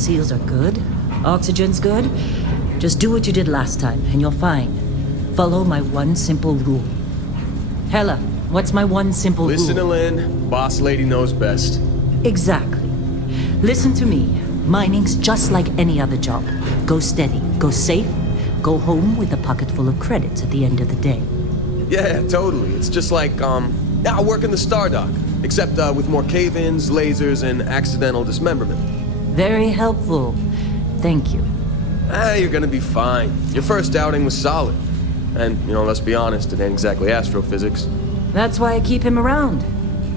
Seals are good. Oxygen's good. Just do what you did last time, and you're fine. Follow my one simple rule. Hella, what's my one simple rule? Listen to Lynn. Boss lady knows best. Exactly. Listen to me. Mining's just like any other job. Go steady, go safe, go home with a pocket full of credits at the end of the day. Yeah, totally. It's just like, I work in the Stardock. Except with more cave-ins, lasers, and accidental dismemberment. Very helpful. Thank you. You're gonna be fine. Your first outing was solid. And, let's be honest, it ain't exactly astrophysics. That's why I keep him around.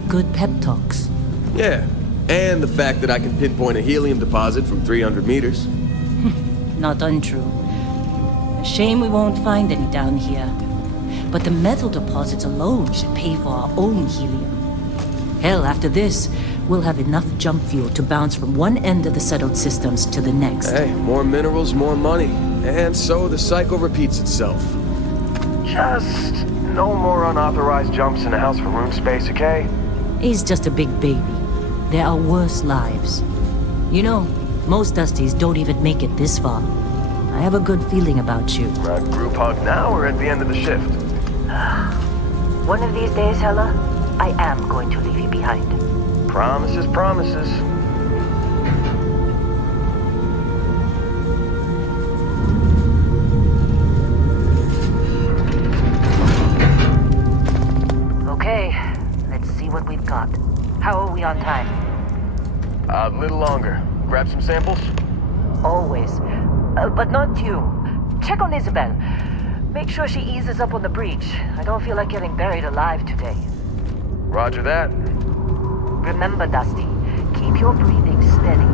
Good pep talks. Yeah, and the fact that I can pinpoint a helium deposit from 300 meters. Not untrue. A shame we won't find any down here. But the metal deposits alone should pay for our own helium. Hell, after this, we'll have enough jump fuel to bounce from one end of the settled systems to the next. Hey, more minerals, more money. And so the cycle repeats itself. Just no more unauthorized jumps in the house for room space, okay? He's just a big baby. There are worse lives. Most Dusties don't even make it this far. I have a good feeling about you. Group hug now or at the end of the shift? One of these days, Hella, I am going to leave you behind. Promises, promises. Okay, let's see what we've got. How are we on time? A little longer. Grab some samples? Always. But not you. Check on Isabel. Make sure she eases up on the breach. I don't feel like getting buried alive today. Roger that. Remember, Dusty, keep your breathing steady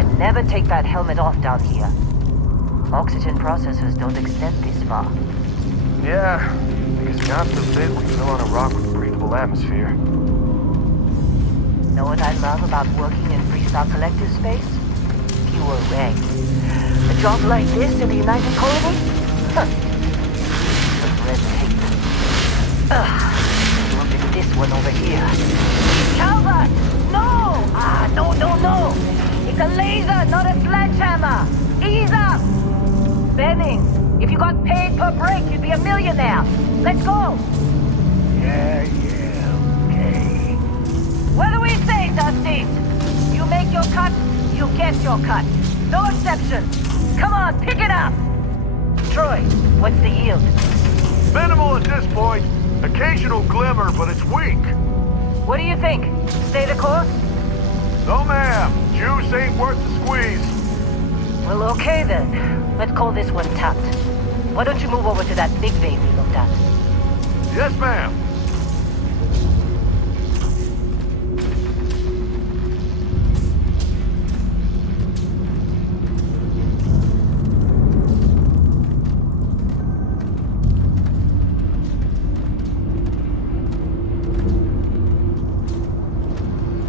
and never take that helmet off down here. Oxygen processors don't extend this far. Yeah, because God forbid we fell on a rock with a breathable atmosphere. Know what I love about working in Freestar Collective space? Fewer regs. A job like this in the United Colonies? Huh. But red tape. Look at this one over here. Calvert! No! No! It's a laser, not a sledgehammer! Ease up! Benning, if you got paid per break, you'd be a millionaire. Let's go! Yeah, okay. What do we say, Dusty? You make your cut, you get your cut. No exception. Come on, pick it up! Troy, what's the yield? Minimal at this point. Occasional glimmer, but it's weak. What do you think? Stay the course? No, ma'am. Juice ain't worth the squeeze. Well, okay then. Let's call this one tapped. Why don't you move over to that big vein we looked at? Yes, ma'am.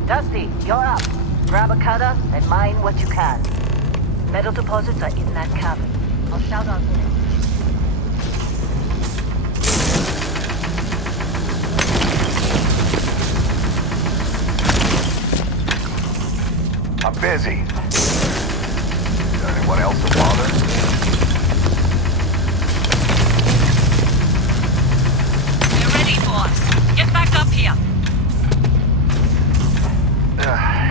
Dusty, you're up. Grab a cutter and mine what you can. Metal deposits are in that cavern. I'll shout out there. I'm busy. Got anyone else to bother? We're ready, boss. Get back up here.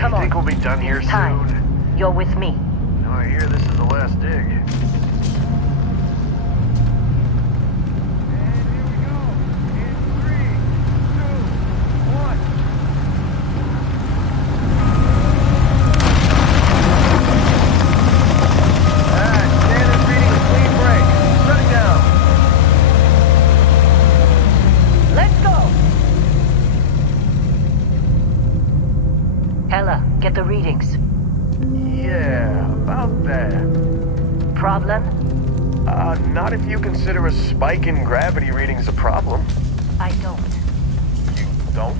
Come You on. think we'll be done here It's time. soon? You're with me. No, I hear this is the last dig. Hella, get the readings. Yeah, about that. Problem? Not if you consider a spike in gravity readings a problem. I don't. You don't?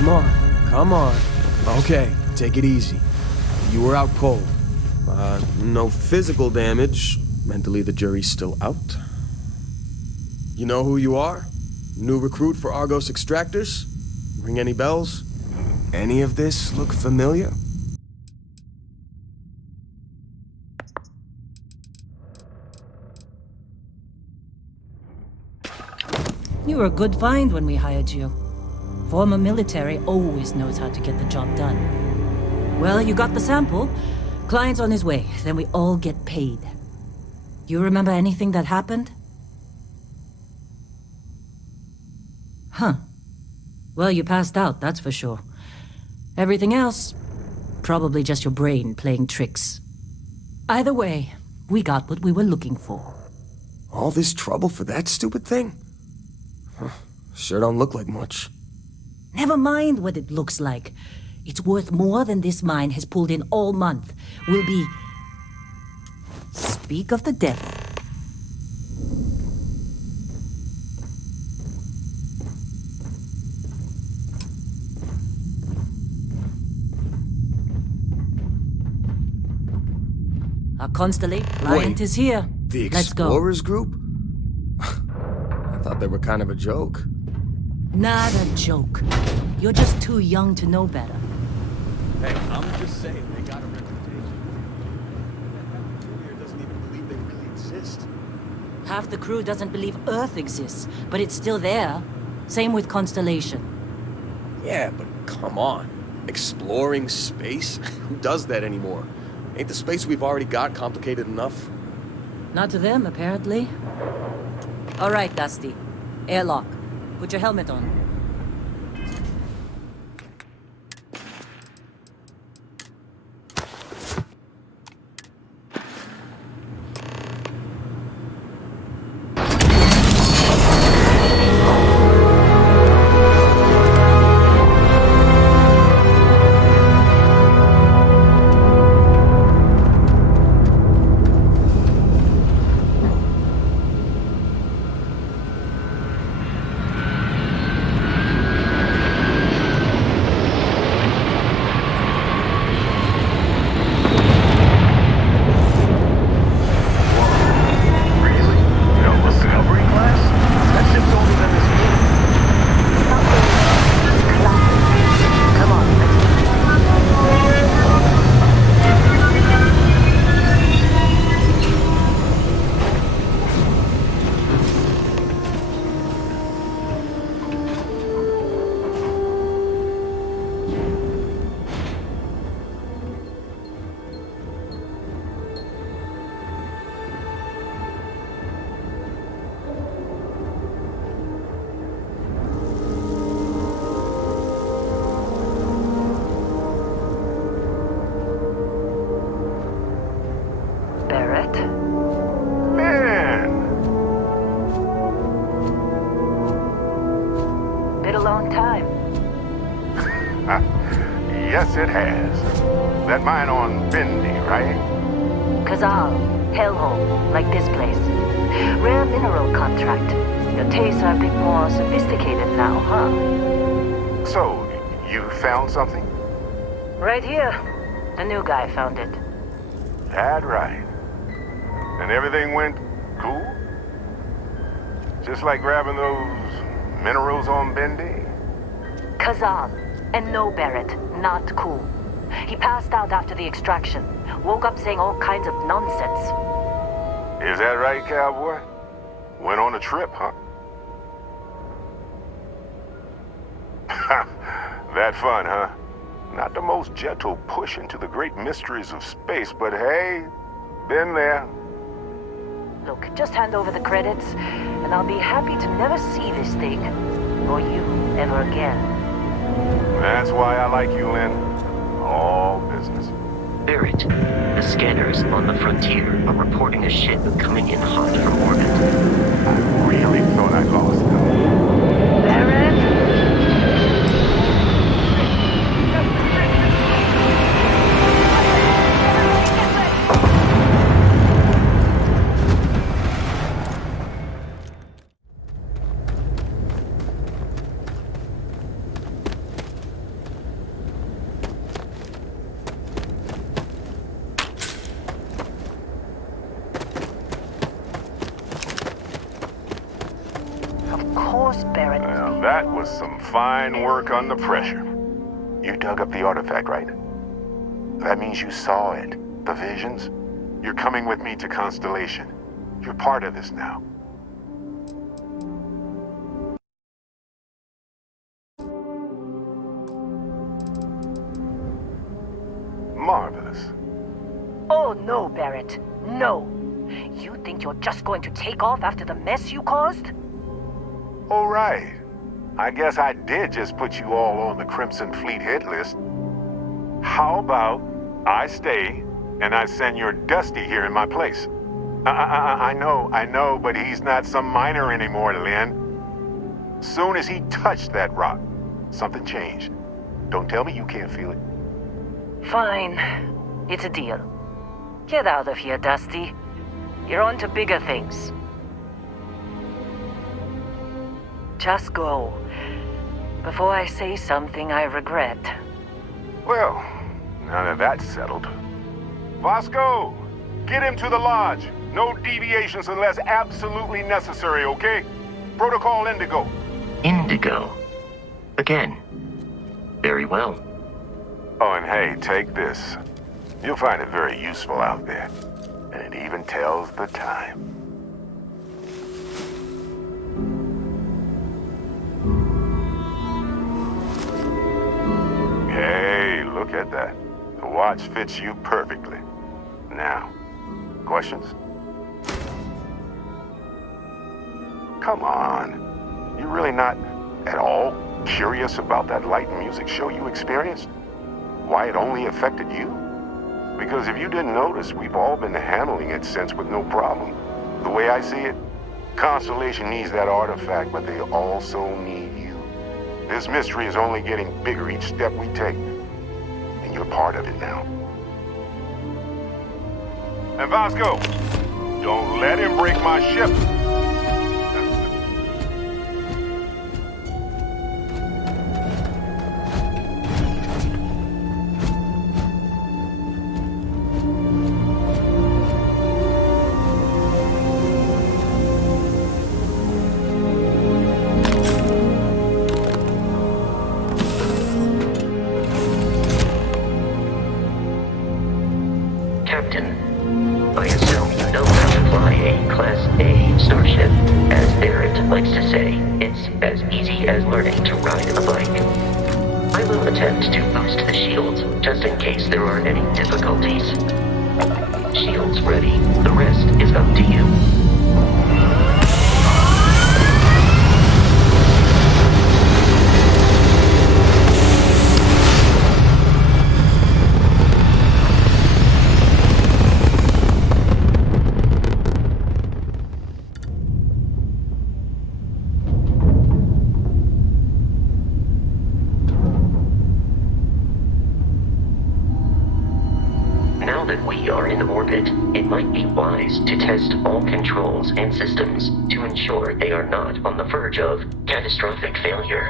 Come on, come on. Okay, take it easy. You were out cold. No physical damage. Mentally, the jury's still out. You know who you are? New recruit for Argos Extractors? Ring any bells? Any of this look familiar? You were a good find when we hired you. Former military always knows how to get the job done. Well, you got the sample. Client's on his way, then we all get paid. You remember anything that happened? Huh. Well, you passed out, that's for sure. Everything else, probably just your brain playing tricks. Either way, we got what we were looking for. All this trouble for that stupid thing? Sure don't look like much. Never mind what it looks like. It's worth more than this mine has pulled in all month. We'll be... Speak of the devil. Our constellate client Wait, is here. The Let's go. Explorers group? I thought they were kind of a joke. Not a joke. You're just too young to know better. Hey, I'm just saying they got a reputation. That crew here doesn't even believe they really exist. Half the crew doesn't believe Earth exists, but it's still there. Same with Constellation. Yeah, but come on. Exploring space? Who does that anymore? Ain't the space we've already got complicated enough? Not to them, apparently. All right, Dusty. Airlock. Put your helmet on. Yes, it has. That mine on Bendy, right? Kazal, hellhole, like this place. Rare mineral contract. Your tastes are a bit more sophisticated now, huh? So, you found something? Right here. The new guy found it. That right. And everything went cool? Just like grabbing those minerals on Bendy? Kazal, and no Barrett, not cool. He passed out after the extraction. Woke up saying all kinds of nonsense. Is that right, cowboy? Went on a trip, huh? That fun, huh? Not the most gentle push into the great mysteries of space, but hey, been there. Look, just hand over the credits, and I'll be happy to never see this thing, or you, ever again. That's why I like you, Lynn. All business. Barrett, the scanners on the frontier are reporting a ship coming in hot from orbit. I really thought I lost them. Barrett? was some fine work under pressure. You dug up the artifact, right? That means you saw it. The visions? You're coming with me to Constellation. You're part of this now. Marvelous. Oh no, Barrett. No. You think you're just going to take off after the mess you caused? All right. I guess I did just put you all on the Crimson Fleet hit list. How about I stay and I send your Dusty here in my place? I know, but he's not some miner anymore, Lynn. Soon as he touched that rock, something changed. Don't tell me you can't feel it. Fine. It's a deal. Get out of here, Dusty. You're on to bigger things. Just go. Before I say something I regret. Well, now that that's settled. Vasco, get him to the lodge. No deviations unless absolutely necessary, okay? Protocol Indigo. Indigo. Again. Very well. Oh, and hey, take this. You'll find it very useful out there. And it even tells the time. Hey, look at that. The watch fits you perfectly. Now, questions? Come on. You really not at all curious about that light and music show you experienced? Why it only affected you? Because if you didn't notice, we've all been handling it since with no problem. The way I see it, Constellation needs that artifact, but they also need you. This mystery is only getting bigger each step we take. And you're part of it now. And Vasco, don't let him break my ship. Captain, I assume you know how to fly a Class A starship. As Barrett likes to say, it's as easy as learning to ride a bike. I will attempt to boost the shields, just in case there are any difficulties. Shields ready. The rest is up to you. Now that we are in orbit, it might be wise to test all controls and systems to ensure they are not on the verge of catastrophic failure.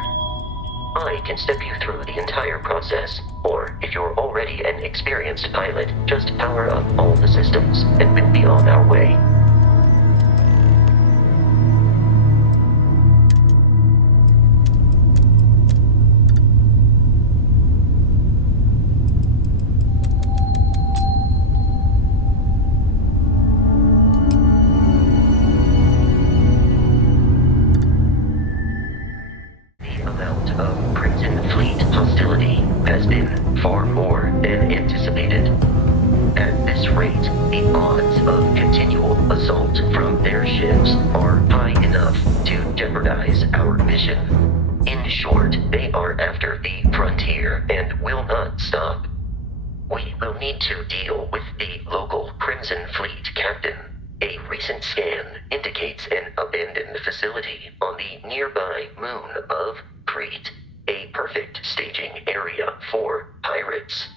I can step you through the entire process, or if you're already an experienced pilot, just power up all the systems and we'll be on our way. Of Crimson Fleet hostility has been far more than anticipated. At this rate, the odds of continual assault from their ships are high enough to jeopardize our mission. In short, they are after the frontier and will not stop. We will need to deal with the local Crimson Fleet captain. A recent scan indicates an abandoned facility on the nearby moon of Crete, a perfect staging area for pirates.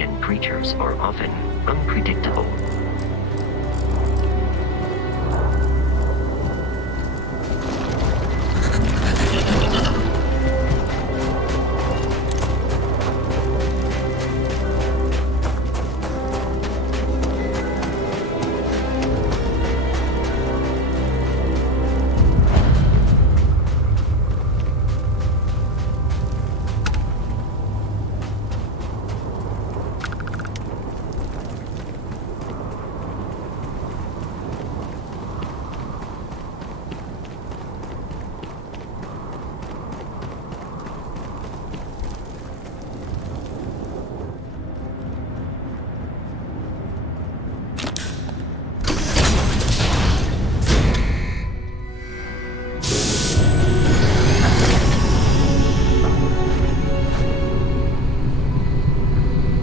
alien creatures are often unpredictable.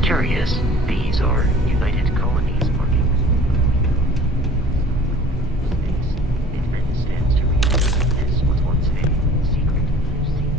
Curious, these are United Colonies markings. It then stands to reason this was once a secret museum.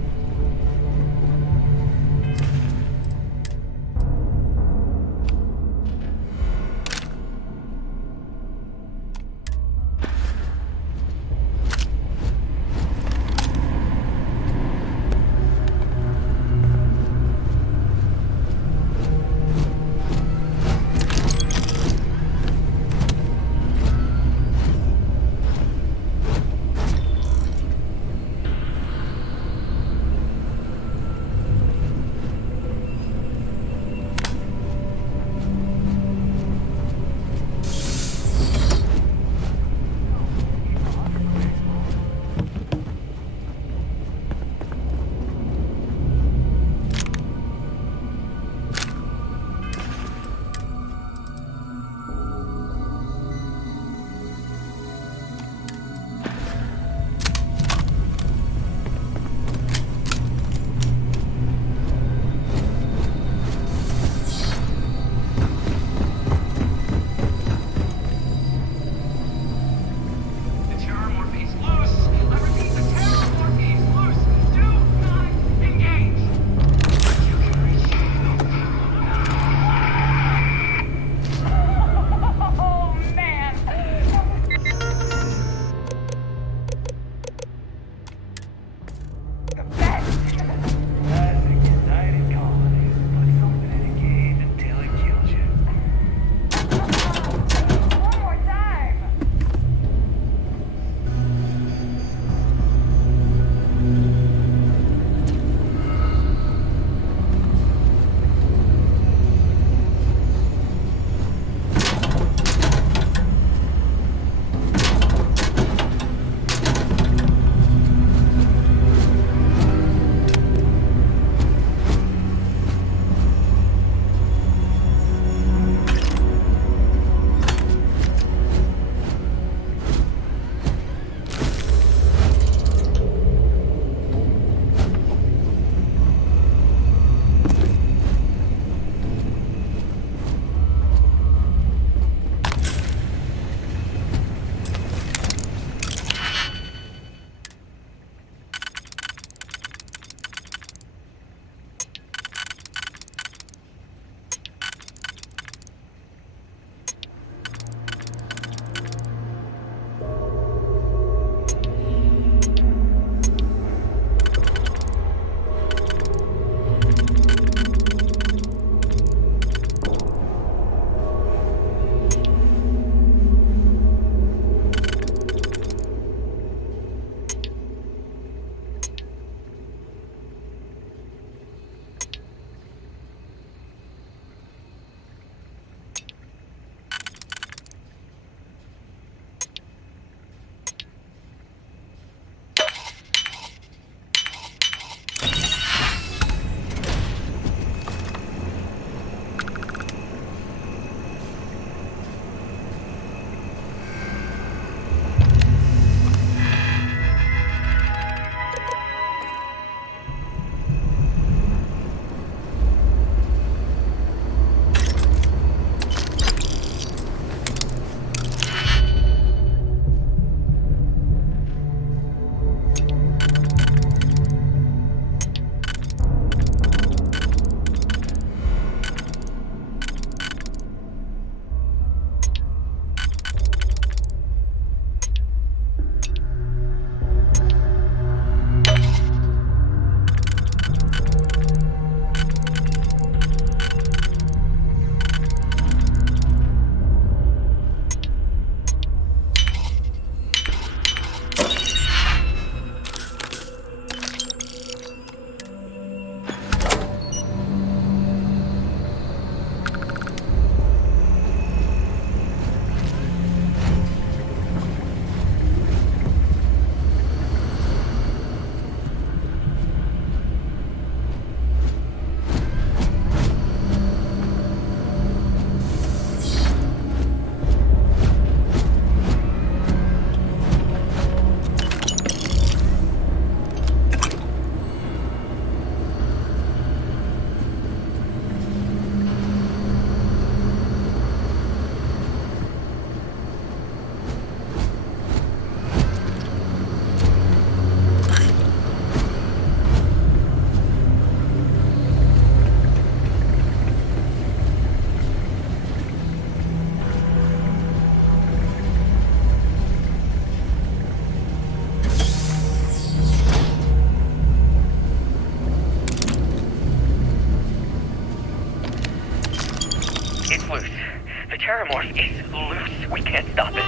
The Terramorph is loose. We can't stop it.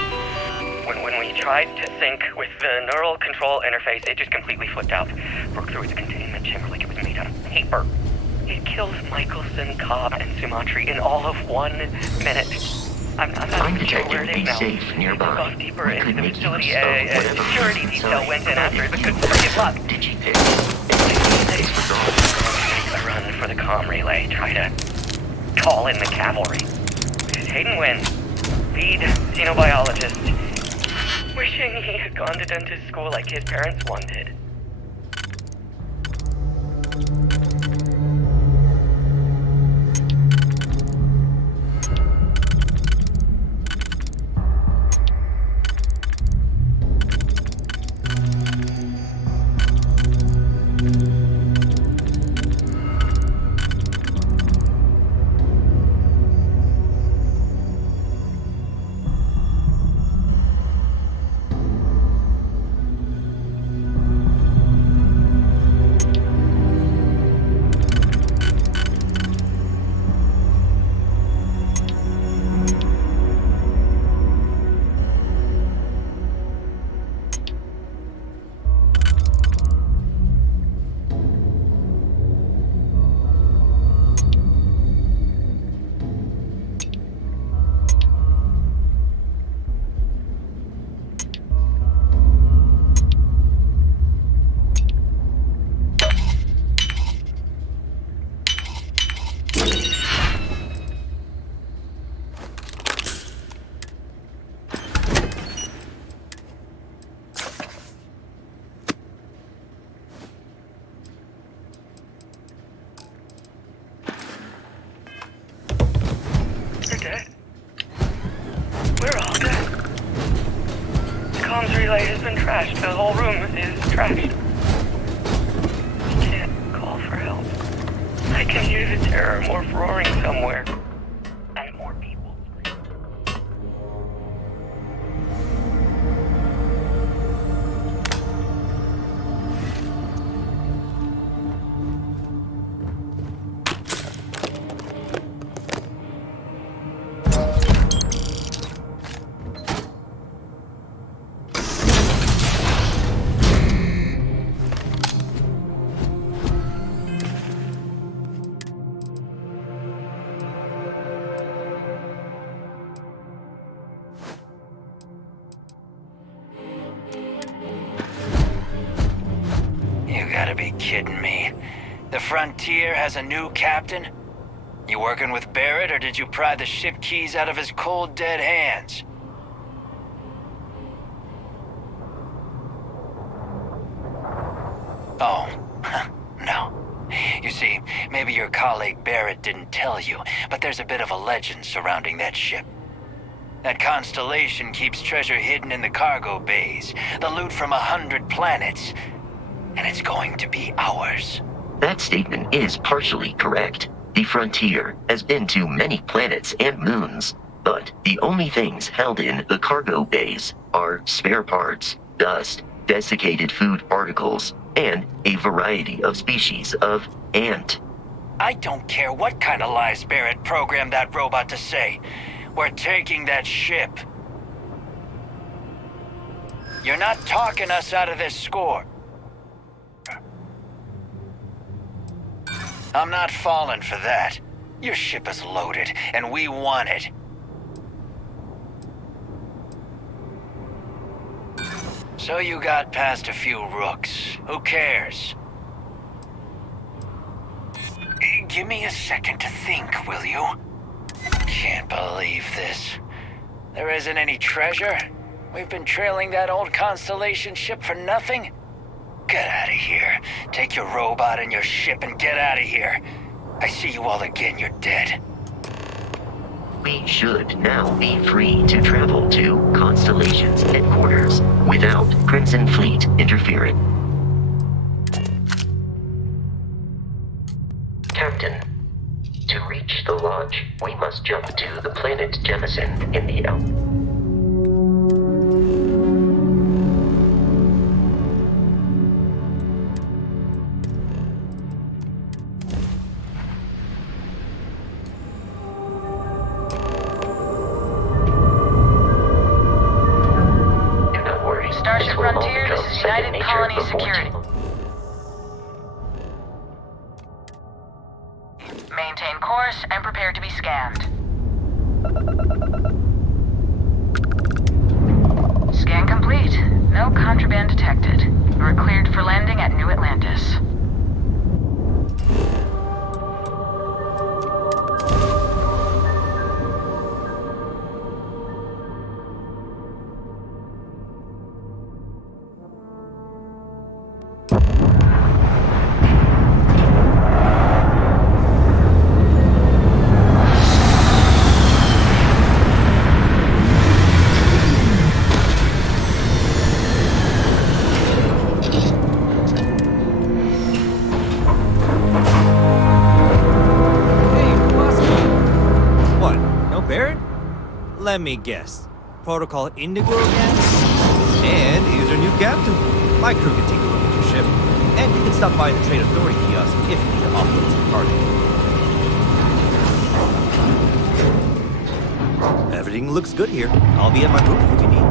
When we tried to sync with the neural control interface, it just completely flipped out. Broke through its containment chamber like it was made out of paper. It killed Michelson, Cobb, and Sumatri in all of 1 minute. I'm not even sure where it is now. Safe nearby. It took off deeper We into could the make facility. use of A whatever security detail went in after it, but couldn't freaking luck. Digipix. Make a run for the comm relay. Try to call in the cavalry. Hayden wins. Lead xenobiologist. Wishing he had gone to dentist school like his parents wanted. They're dead. We're all dead. The comms relay has been trashed. The whole room is trashed. We can't call for help. I can hear the Terramorph roaring somewhere. And more people screaming. You gotta be kidding me. The Frontier has a new captain? You working with Barrett, or did you pry the ship keys out of his cold, dead hands? Oh, no. You see, maybe your colleague Barrett didn't tell you, but there's a bit of a legend surrounding that ship. That constellation keeps treasure hidden in the cargo bays, the loot from 100 planets, and it's going to be ours. That statement is partially correct. The Frontier has been to many planets and moons, but the only things held in the cargo bays are spare parts, dust, desiccated food particles, and a variety of species of ant. I don't care what kind of lies Barrett programmed that robot to say. We're taking that ship. You're not talking us out of this score. I'm not falling for that. Your ship is loaded, and we want it. So you got past a few rooks. Who cares? Give me a second to think, will you? Can't believe this. There isn't any treasure? We've been trailing that old Constellation ship for nothing? Get out of here. Take your robot and your ship and get out of here. I see you all again, you're dead. We should now be free to travel to Constellation's headquarters without Crimson Fleet interfering. Captain, to reach the lodge, we must jump to the planet Jemison in the United nature Colony of Security. mortal. Maintain course and prepare to be scanned. Scan complete. No contraband detected. You are cleared for landing at New Atlantis. What? No Barrett? Let me guess. Protocol Indigo again? And here's our new captain. My crew can take a look at your ship. And you can stop by the Trade Authority kiosk if you need to offload some cargo. Everything looks good here. I'll be at my booth if you need me.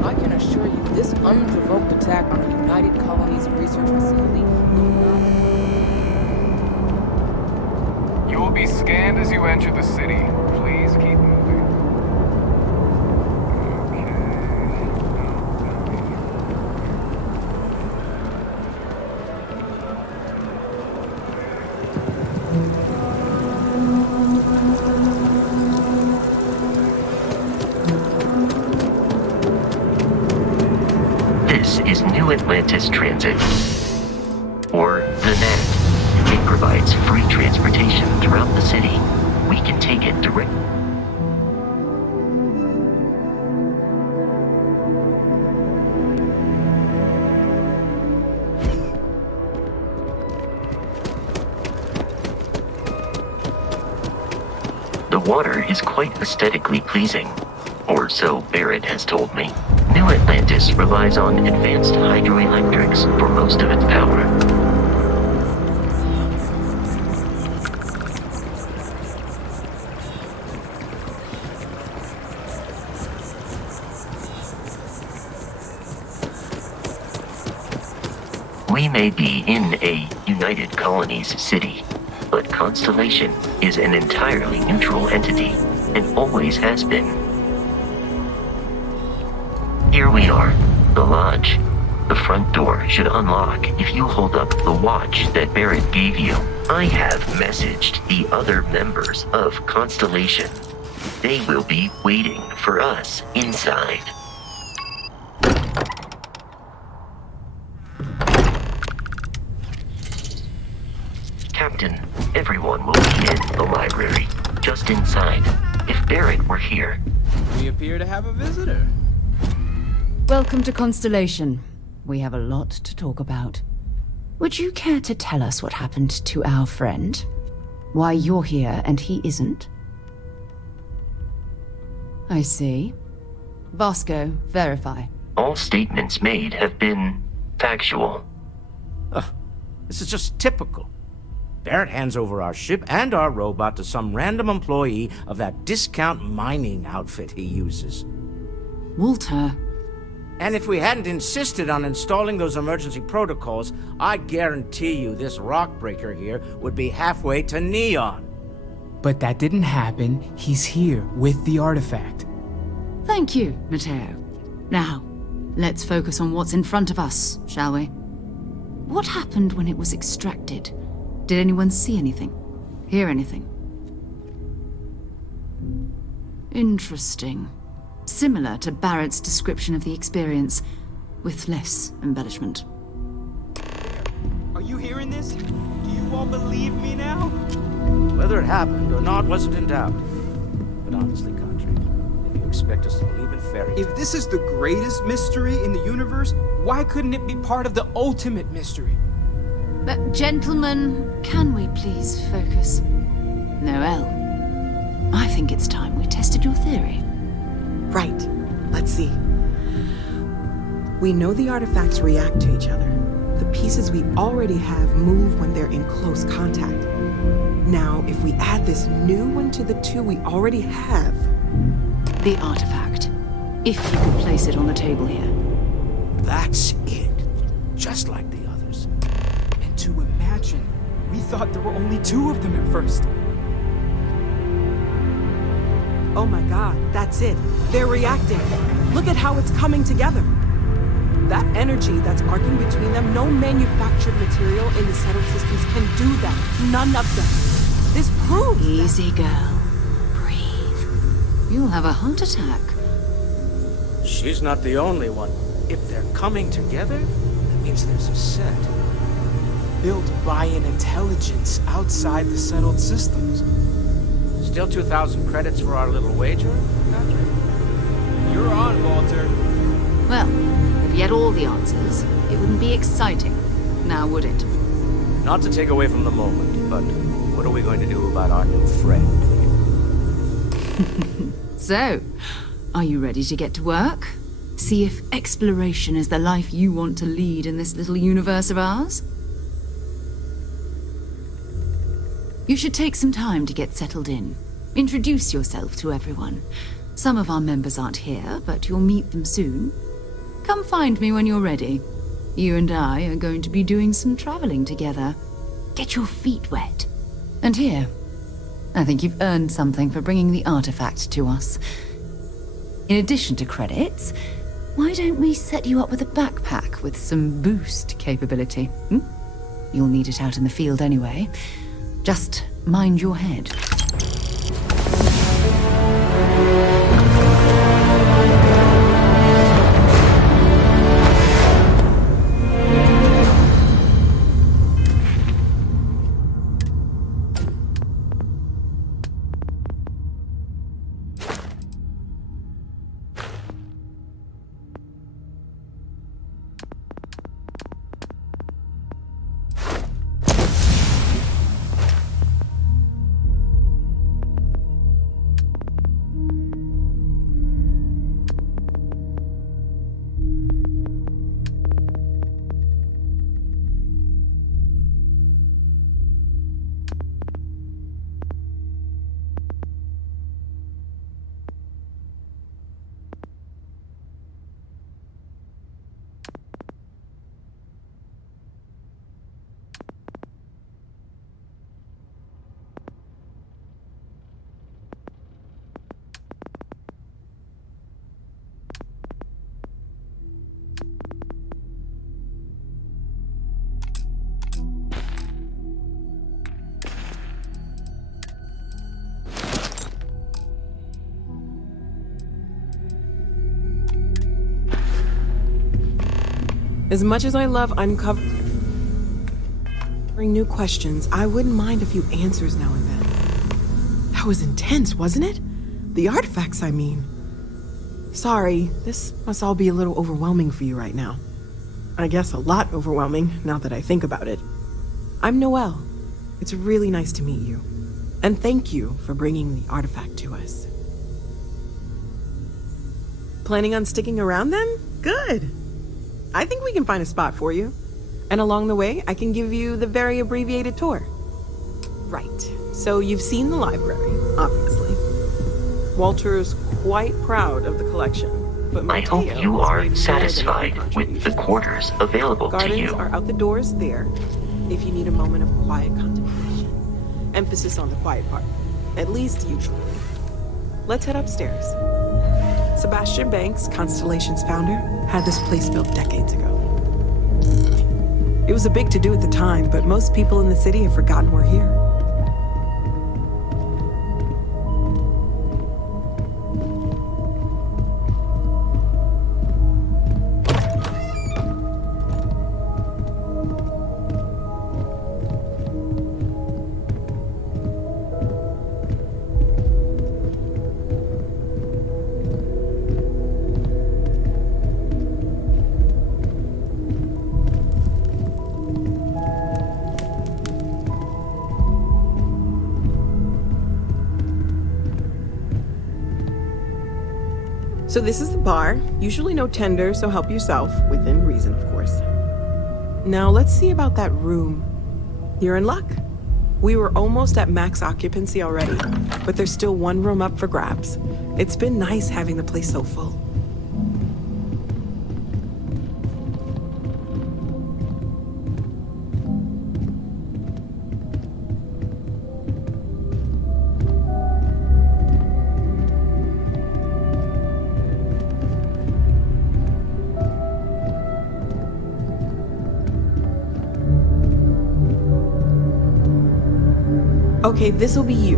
I can assure you this unprovoked attack on a United Colonies research facility will not... You will be scanned as you enter the city. Please keep moving. This is New Atlantis Transit, or the NET. It provides free transportation throughout the city. We can take it direct. The water is quite aesthetically pleasing, or so Barrett has told me. New Atlantis relies on advanced hydroelectrics for most of its power. We may be in a United Colonies city, but Constellation is an entirely neutral entity, and always has been. Here we are, the lodge. The front door should unlock if you hold up the watch that Barrett gave you. I have messaged the other members of Constellation. They will be waiting for us inside. Captain, everyone will be in the library, just inside. If Barrett were here. We appear to have a visitor. Welcome to Constellation. We have a lot to talk about. Would you care to tell us what happened to our friend? Why you're here and he isn't? I see. Vasco, verify. All statements made have been factual. This is just typical. Barrett hands over our ship and our robot to some random employee of that discount mining outfit he uses. Walter, And if we hadn't insisted on installing those emergency protocols, I guarantee you this rock breaker here would be halfway to Neon. But that didn't happen. He's here with the artifact. Thank you, Matteo. Now, let's focus on what's in front of us, shall we? What happened when it was extracted? Did anyone see anything? Hear anything? Interesting. Similar to Barrett's description of the experience, with less embellishment. Are you hearing this? Do you all believe me now? Whether it happened or not wasn't in doubt. But honestly, Country, if you expect us to believe in fairy tales... If this is the greatest mystery in the universe, why couldn't it be part of the ultimate mystery? But gentlemen, can we please focus? Noelle, I think it's time we tested your theory. Right. Let's see. We know the artifacts react to each other. The pieces we already have move when they're in close contact. Now, if we add this new one to the two we already have... The artifact. If you could place it on the table here. That's it. Just like the others. And to imagine, we thought there were only 2 of them at first. Oh my god, that's it. They're reacting. Look at how it's coming together. That energy that's arcing between them, no manufactured material in the settled systems can do that. None of them. This proves Easy, girl. Breathe. You'll have a heart attack. She's not the only one. If they're coming together, that means there's a set. Built by an intelligence outside the settled systems. Still 2,000 credits for our little wager, Patrick? You're on, Walter. Well, if you had all the answers, it wouldn't be exciting, now would it? Not to take away from the moment, but what are we going to do about our new friend? So, are you ready to get to work? See if exploration is the life you want to lead in this little universe of ours? You should take some time to get settled in. Introduce yourself to everyone. Some of our members aren't here, but you'll meet them soon. Come find me when you're ready. You and I are going to be doing some traveling together. Get your feet wet. And here, I think you've earned something for bringing the artifact to us. In addition to credits, why don't we set you up with a backpack with some boost capability? You'll need it out in the field anyway. Just mind your head. As much as I love uncovering new questions, I wouldn't mind a few answers now and then. That was intense, wasn't it? The artifacts, I mean. Sorry, this must all be a little overwhelming for you right now. I guess a lot overwhelming, now that I think about it. I'm Noelle. It's really nice to meet you. And thank you for bringing the artifact to us. Planning on sticking around then? Good. I think we can find a spot for you. And along the way, I can give you the very abbreviated tour. Right. So you've seen the library, obviously. Walter's quite proud of the collection, but I hope Mateo you has are made more than a satisfied with the contribution. quarters available to Gardens you. are out the doors there, if you need a moment of quiet contemplation. Emphasis on the quiet part, at least usually. Let's head upstairs. Sebastian Banks, Constellation's founder, had this place built decades ago. It was a big to-do at the time, but most people in the city have forgotten we're here. So this is the bar. Usually no tender, so help yourself, within reason, of course. Now let's see about that room. You're in luck. We were almost at max occupancy already, but there's still one room up for grabs. It's been nice having the place so full. Okay, this'll be you.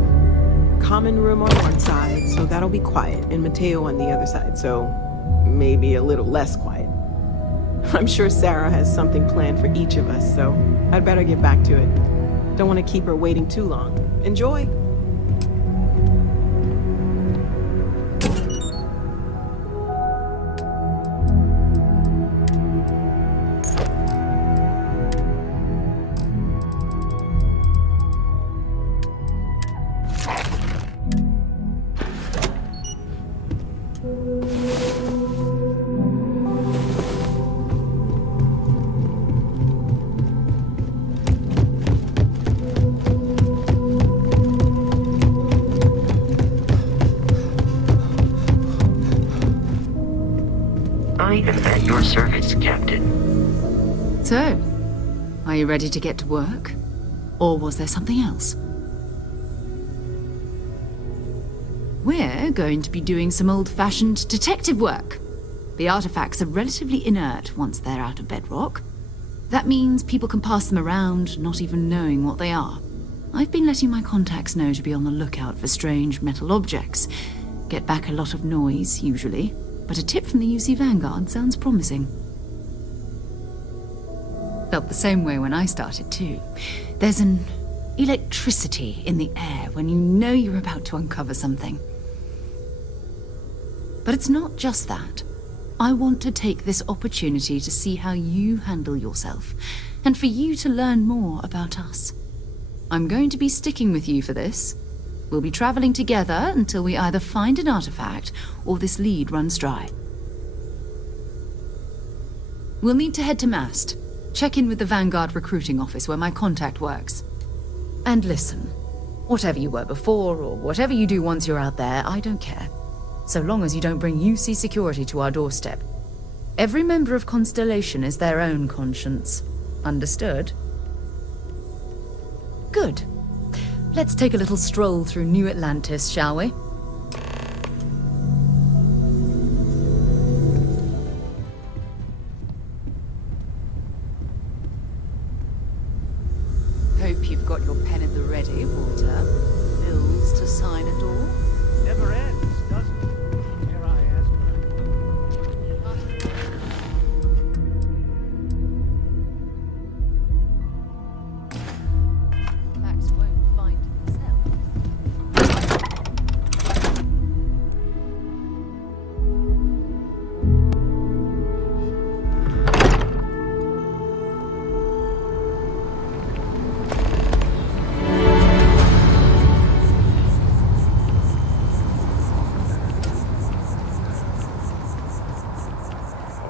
Common room on one side, so that'll be quiet, and Mateo on the other side, so maybe a little less quiet. I'm sure Sarah has something planned for each of us, so I'd better get back to it. Don't want to keep her waiting too long. Enjoy! I am at your service, Captain. So, are you ready to get to work? Or was there something else? We're going to be doing some old-fashioned detective work. The artifacts are relatively inert once they're out of bedrock. That means people can pass them around, not even knowing what they are. I've been letting my contacts know to be on the lookout for strange metal objects. Get back a lot of noise, usually, but a tip from the UC Vanguard sounds promising. Felt the same way when I started, too. There's an electricity in the air when you know you're about to uncover something. But it's not just that. I want to take this opportunity to see how you handle yourself, and for you to learn more about us. I'm going to be sticking with you for this. We'll be traveling together until we either find an artifact or this lead runs dry. We'll need to head to Mast. Check in with the Vanguard recruiting office where my contact works. And listen, whatever you were before or whatever you do once you're out there, I don't care. So long as you don't bring UC security to our doorstep. Every member of Constellation is their own conscience. Understood? Good. Let's take a little stroll through New Atlantis, shall we? Hope you've got your pen at the ready, Walter. Bills to sign a door? Never ends, does it? Here I ask. Facts won't find themselves.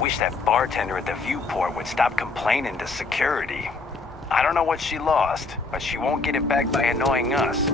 Wish that bartender at the viewport would stop complaining to security. I don't know what she lost, but she won't get it back by annoying us.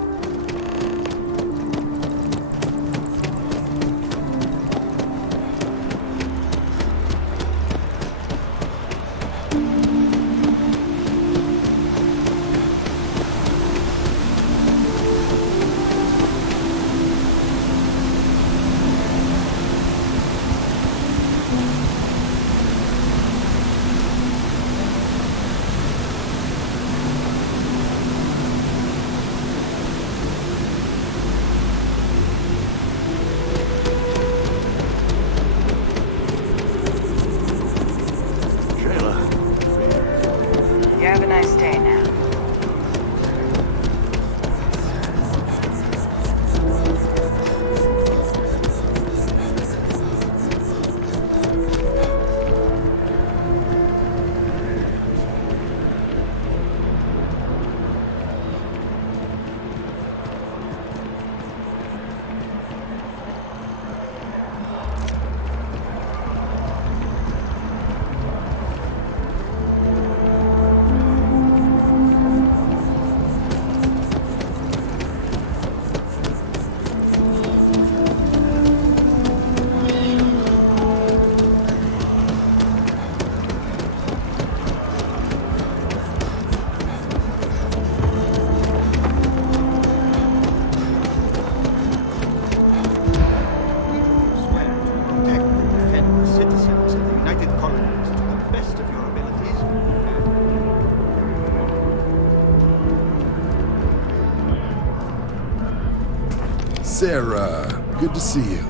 Sarah, good to see you.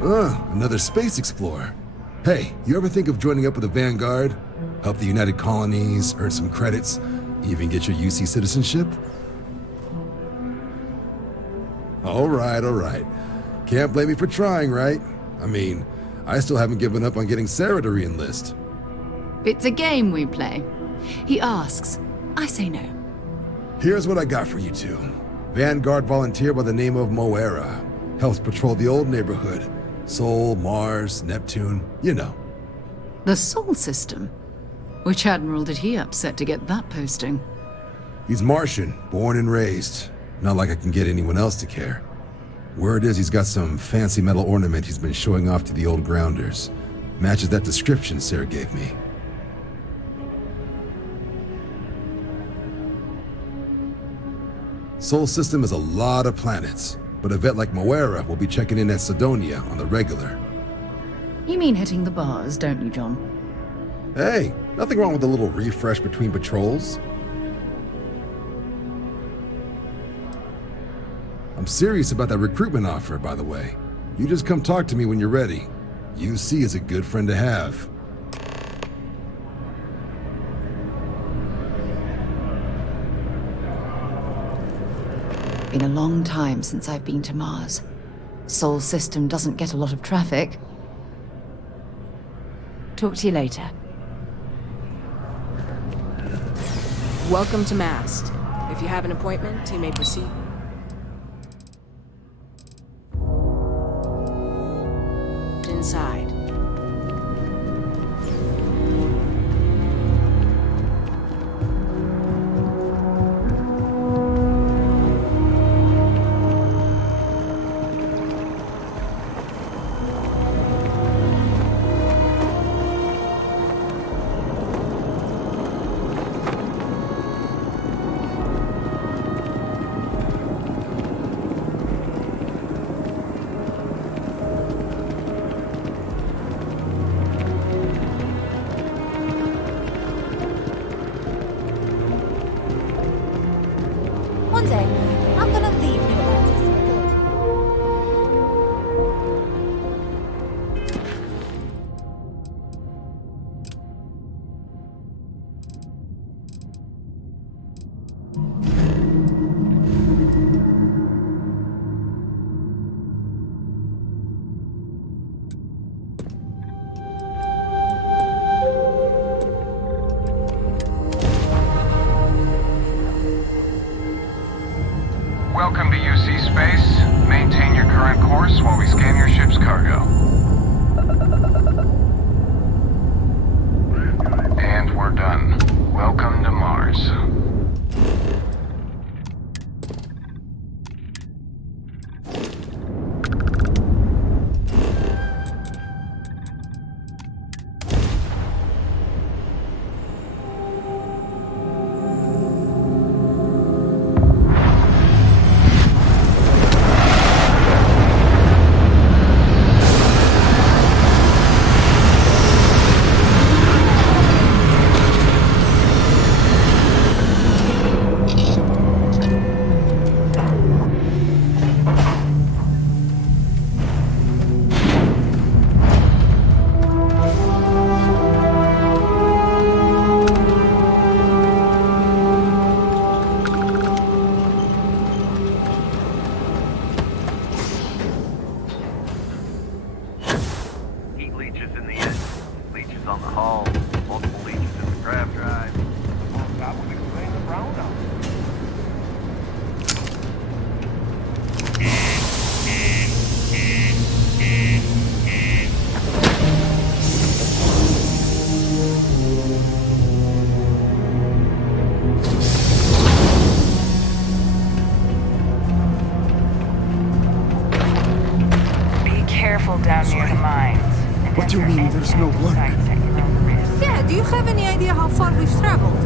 Another space explorer. Hey, you ever think of joining up with the Vanguard? Help the United Colonies, earn some credits, even get your UC citizenship? All right. Can't blame me for trying, right? I mean, I still haven't given up on getting Sarah to re-enlist. It's a game we play. He asks, I say no. Here's what I got for you two. Vanguard volunteer by the name of Moera. Helps patrol the old neighborhood. Sol, Mars, Neptune, you know. The Sol system? Which admiral did he upset to get that posting? He's Martian, born and raised. Not like I can get anyone else to care. Word is he's got some fancy metal ornament he's been showing off to the old grounders. Matches that description Sarah gave me. Sol system is a lot of planets, but a vet like Moera will be checking in at Sidonia on the regular. You mean hitting the bars, don't you, John? Hey, nothing wrong with a little refresh between patrols. I'm serious about that recruitment offer, by the way. You just come talk to me when you're ready. UC is a good friend to have. Been a long time since I've been to Mars. Sol system doesn't get a lot of traffic. Talk to you later. Welcome to Mast. If you have an appointment, you may proceed. Inside. One day, I'm gonna leave New Atlantis for good. Welcome to UC Space. Maintain your current course while we scan your ship's cargo. And we're done. Welcome to Mars. on the hull, multiple leeches in the grav drive. Well, that would explain the brownout. Be careful down near the mines. What do you mean there's no luck? Yeah, do you have any idea how far we've traveled?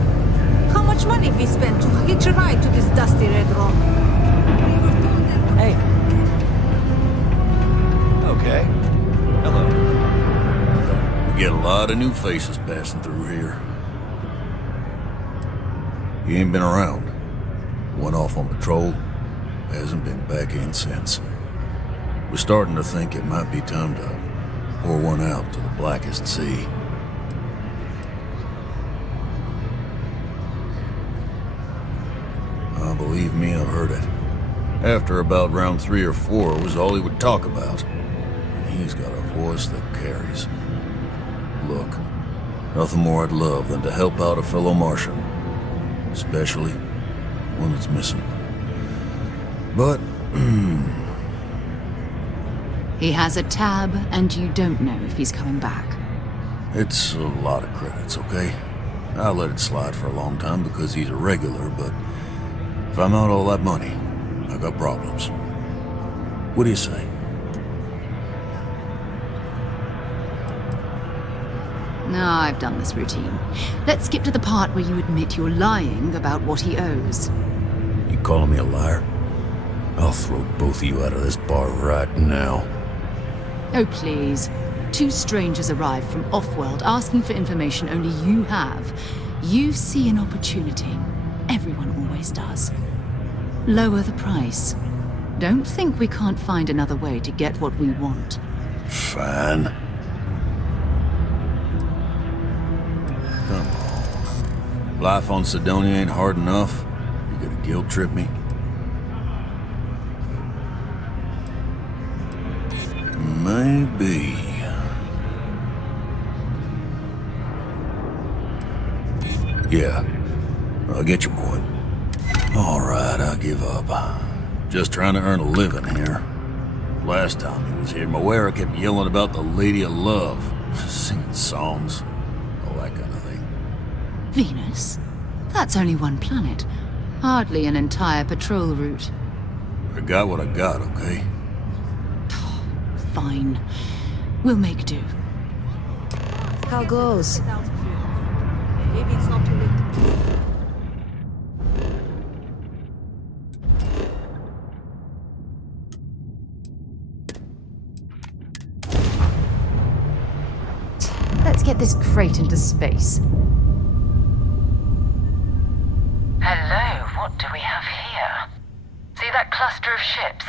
How much money we spent to hitch a ride to this dusty red rock? Hey. Okay. Hello. We get a lot of new faces passing through here. You ain't been around. Went off on patrol. Hasn't been back in since. We're starting to think it might be time to pour one out to the blackest sea. Believe me, I've heard it. After about round 3 or 4 was all he would talk about. And he's got a voice that carries. Look, nothing more I'd love than to help out a fellow Martian. Especially one that's missing. But, He has a tab, and you don't know if he's coming back. it's a lot of credits, okay? I'll let it slide for a long time because he's a regular, but if I'm out all that money, I got problems. What do you say? No, I've done this routine. Let's skip to the part where you admit you're lying about what he owes. You calling me a liar? I'll throw both of you out of this bar right now. Oh, please. 2 strangers arrive from off-world asking for information only you have. You see an opportunity. Everyone always does. Lower the price. Don't think we can't find another way to get what we want. Fine. Come on. Life on Sidonia ain't hard enough. You gonna guilt trip me? Maybe. Yeah, I get your point. All right, I give up. Just trying to earn a living here. Last time he was here, Moira kept yelling about the Lady of Love, singing songs, all that kind of thing. Venus? That's only one planet. Hardly an entire patrol route. I got what I got, okay? Fine. We'll make do. How goes? Maybe it's not too late. Let's get this crate into space. Hello, what do we have here? See that cluster of ships?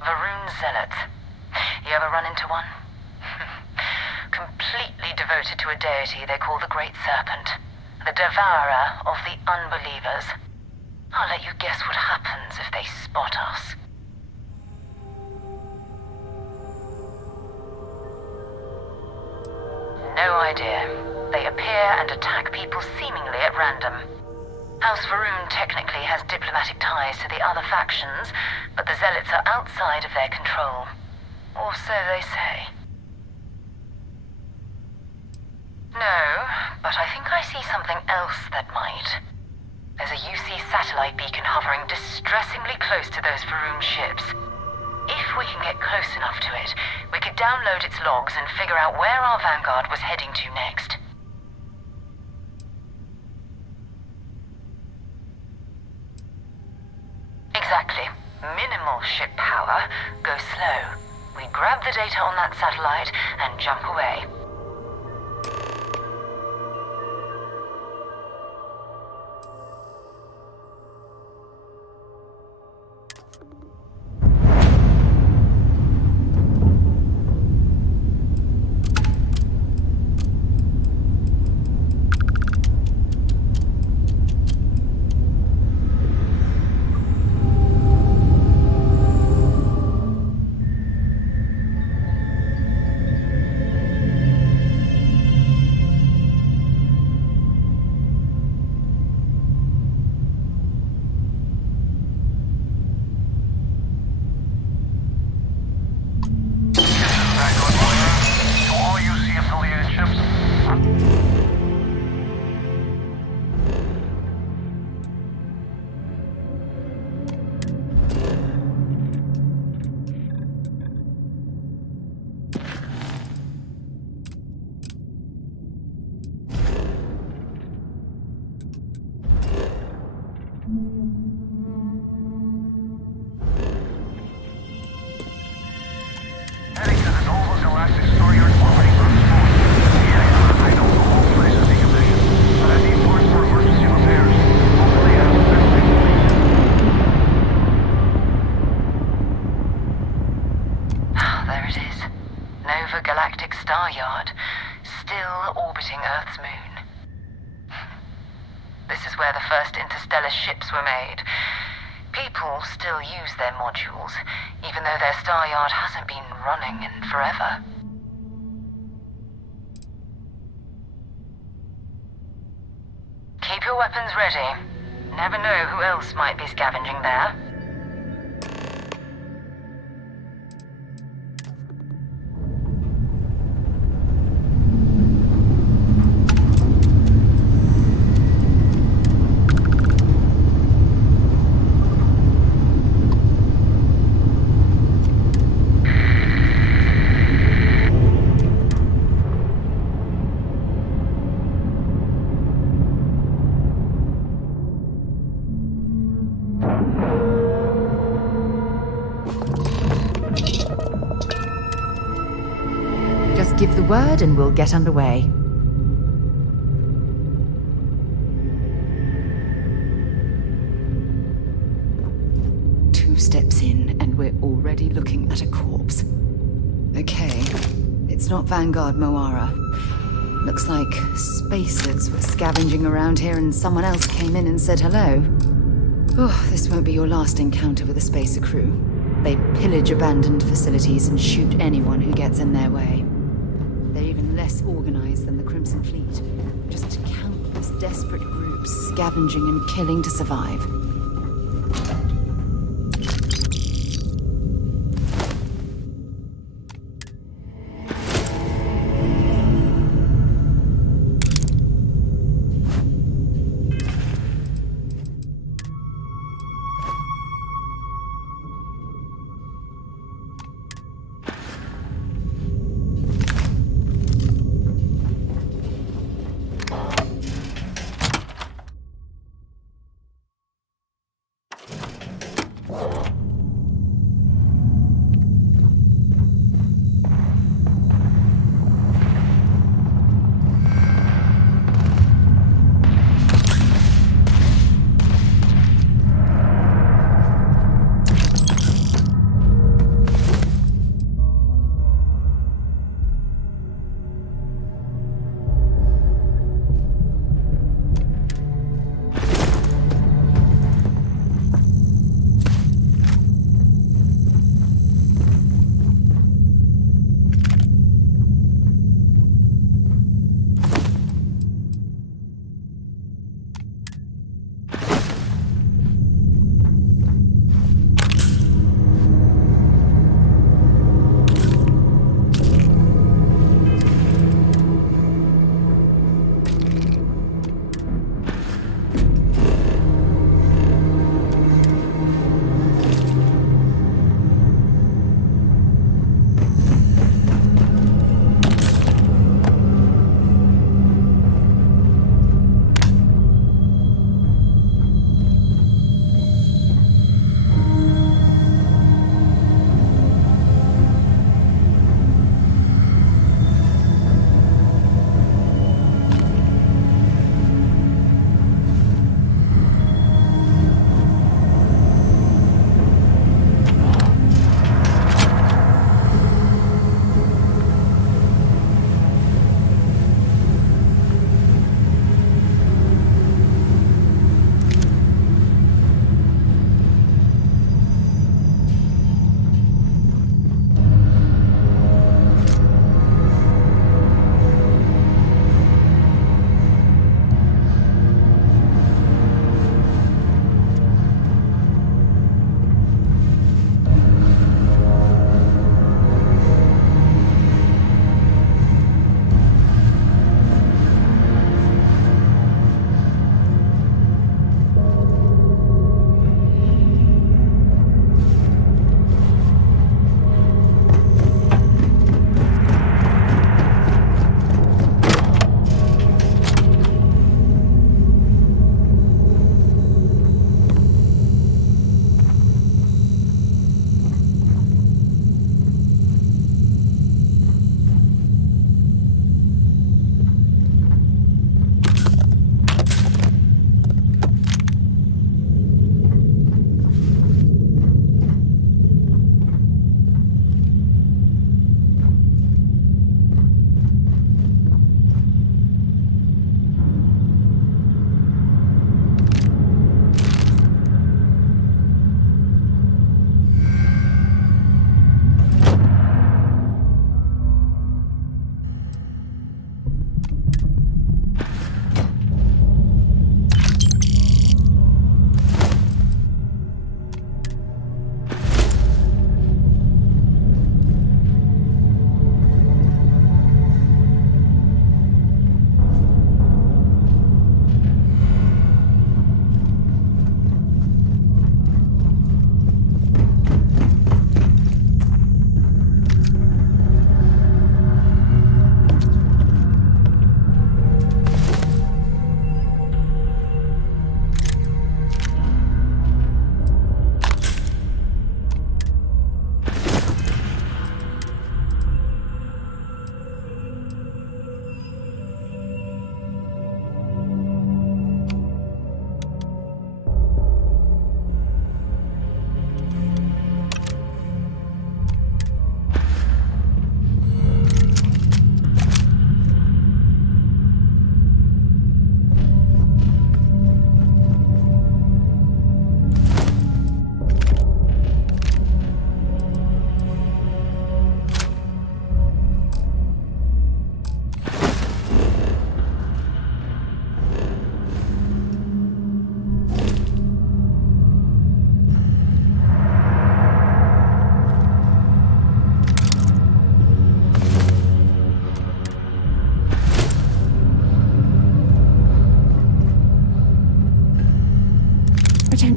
Varun Zealots. You ever run into one? Completely devoted to a deity they call the Great Serpent. The devourer of the unbelievers. I'll let you guess what happens if they spot us. No idea. They appear and attack people seemingly at random. House Varun technically has diplomatic ties to the other factions, but the Zealots are outside of their control. Or so they say. No, but I think I see something else that might. There's a UC satellite beacon hovering distressingly close to those Varun ships. If we can get close enough to it, we could download its logs and figure out where our vanguard was heading to next. Exactly. Minimal ship power. Go slow. We grab the data on that satellite and jump away. orbiting Earth's moon. This is where the first interstellar ships were made. People still use their modules, even though their star yard hasn't been running in forever. Keep your weapons ready. Never know who else might be scavenging there. Just give the word and we'll get underway. Two steps in and we're already looking at a corpse. Okay, it's not Vanguard Moara. Looks like spacers were scavenging around here and someone else came in and said hello. Oh, this won't be your last encounter with a spacer crew. They pillage abandoned facilities and shoot anyone who gets in their way. They're even less organized than the Crimson Fleet. Just countless desperate groups scavenging and killing to survive.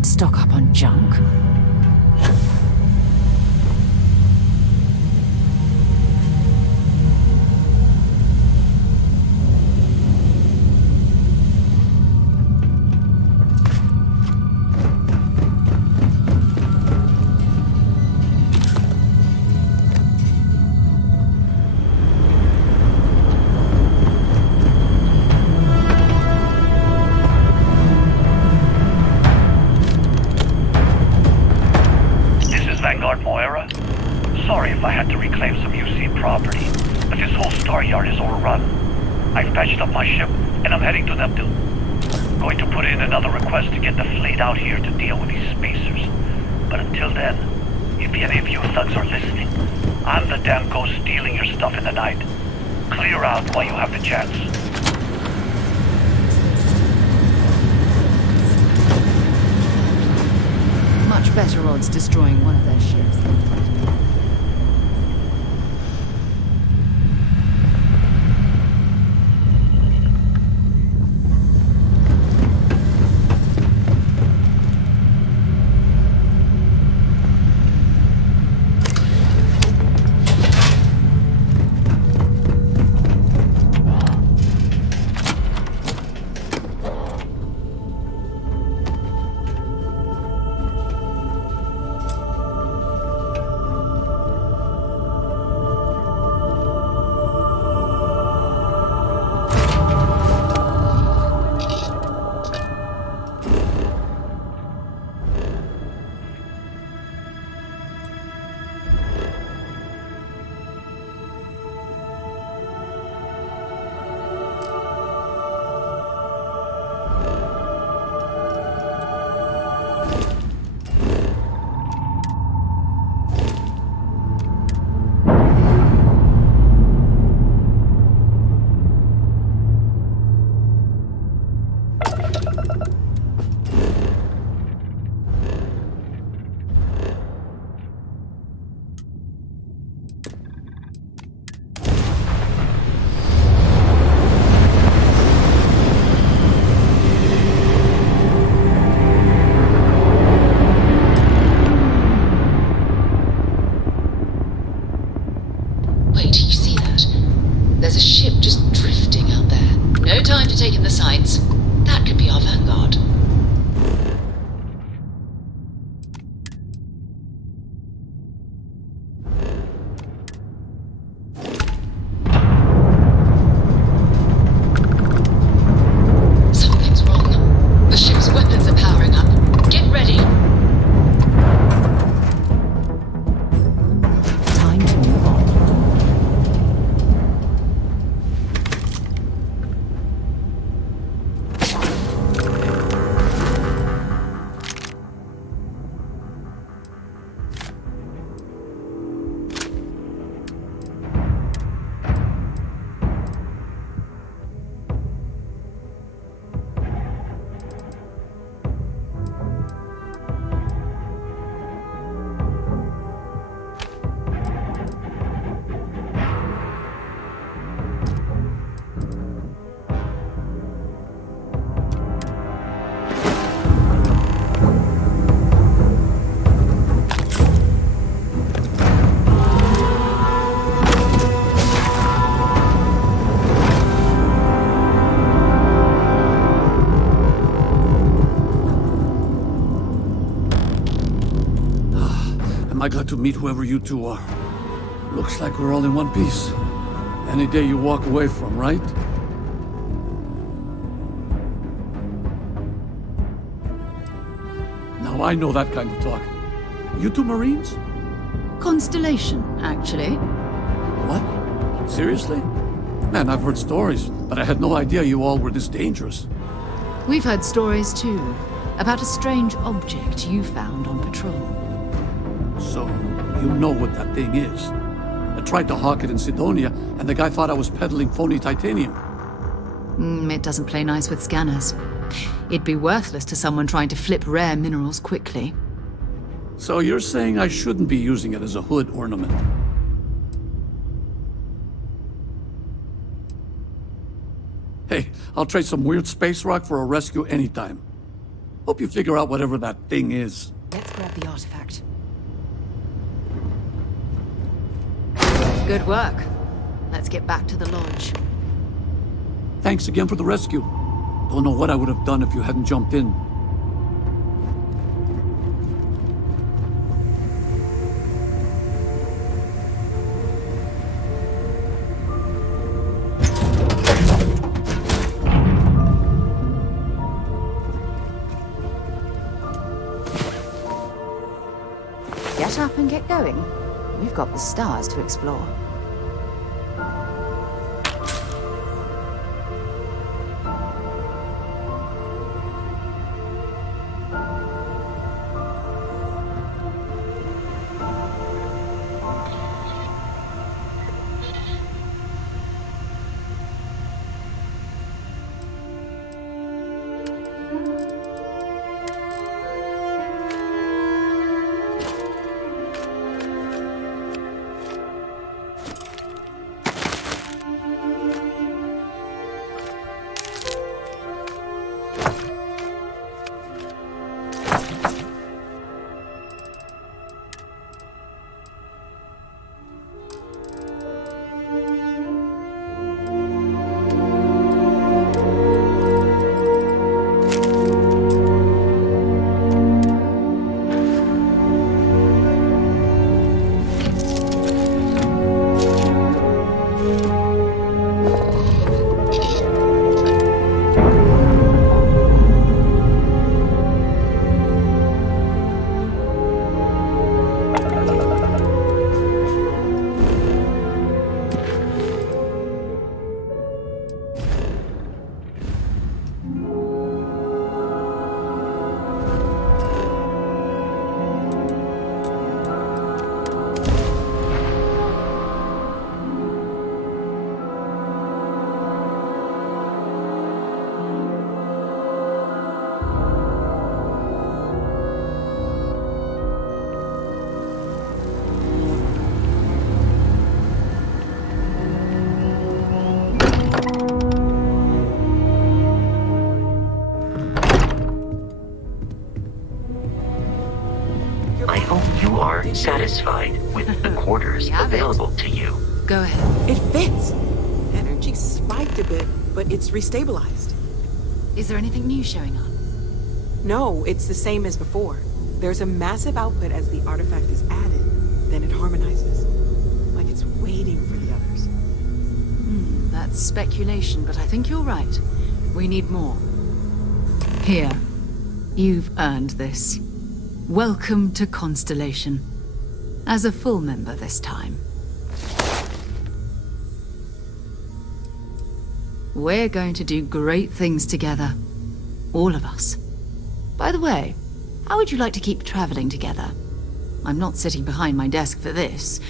stock up on junk. Sorry if I had to reclaim some UC property, but this whole star yard is overrun. I've patched up my ship, and I'm heading to Neptune. Going to put in another request to get the fleet out here to deal with these spacers. But until then, if any of you thugs are listening, I'm the damn ghost stealing your stuff in the night. Clear out while you have the chance. Much better odds destroying one of their ships than Wait, you see that? There's a ship just drifting out there. No time to take in the sights. That could be our vanguard. Something's wrong. The ship's weapons are powering up. Get ready. Time to move on. Am I glad to meet whoever you two are? Looks like we're all in one piece. Any day you walk away from, right? Now I know that kind of talk. You two Marines? Constellation, actually. What? Seriously? Man, I've heard stories, but I had no idea you all were this dangerous. We've heard stories too, about a strange object you found on patrol. So, you know what that thing is. I tried to hawk it in Sidonia, and the guy thought I was peddling phony titanium. It doesn't play nice with scanners. It'd be worthless to someone trying to flip rare minerals quickly. So you're saying I shouldn't be using it as a hood ornament? Hey, I'll trade some weird space rock for a rescue anytime. Hope you figure out whatever that thing is. Let's grab the artifact. Good work. Let's get back to the lodge. Thanks again for the rescue. Don't know what I would have done if you hadn't jumped in. Get up and get going. We've got the stars to explore. I hope you are satisfied with the quarters available to you. Go ahead. It fits. Energy spiked a bit, but it's restabilized. Is there anything new showing up? No, it's the same as before. There's a massive output as the artifact is added, then it harmonizes. Like it's waiting for the others. That's speculation, but I think you're right. We need more. Here. You've earned this. Welcome to Constellation. As a full member this time. We're going to do great things together. All of us. By the way, how would you like to keep traveling together? I'm not sitting behind my desk for this.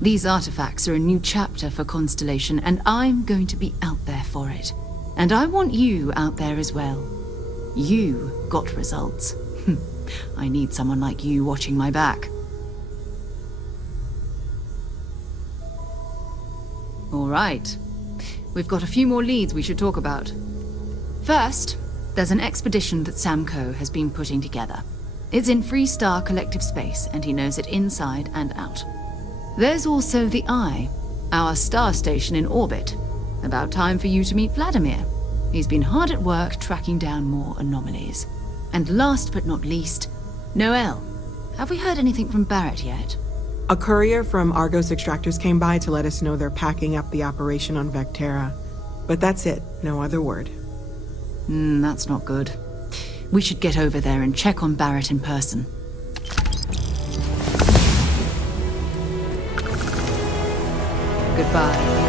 These artifacts are a new chapter for Constellation, and I'm going to be out there for it. And I want you out there as well. You got results. I need someone like you watching my back. All right. We've got a few more leads we should talk about. First, there's an expedition that Samco has been putting together. It's in Freestar Collective Space, and he knows it inside and out. There's also the Eye, our star station in orbit. About time for you to meet Vladimir. He's been hard at work tracking down more anomalies. And last but not least, Noel. Have we heard anything from Barrett yet? A courier from Argos Extractors came by to let us know they're packing up the operation on Vectera. But that's it, no other word. That's not good. We should get over there and check on Barrett in person. Goodbye.